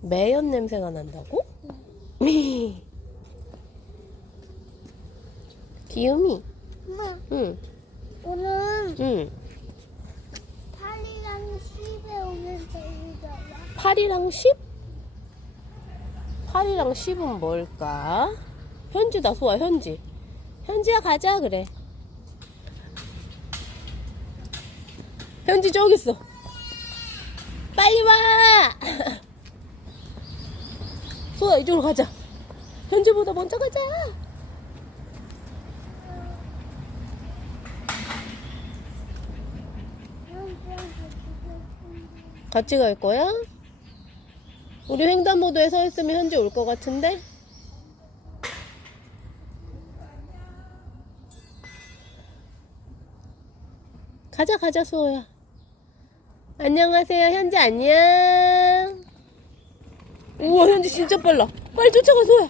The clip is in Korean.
매연 냄새가 난다고? 귀요미. 엄마, 응, 오늘 응. 8이랑 10에 오는 데이잖아. 8이랑 10? 8이랑 10은 뭘까? 현지다, 소아, 현지. 현지야, 가자, 그래. 현지 저기 있어. 빨리 와! 소아, 이쪽으로 가자. 현지보다 먼저 가자. 같이 갈 거야? 우리 횡단보도에 서 있으면 현지 올 것 같은데? 가자 가자 수호야 안녕하세요 현지 안녕 우와 현지 진짜 빨라. 빨리 쫓아가 수호야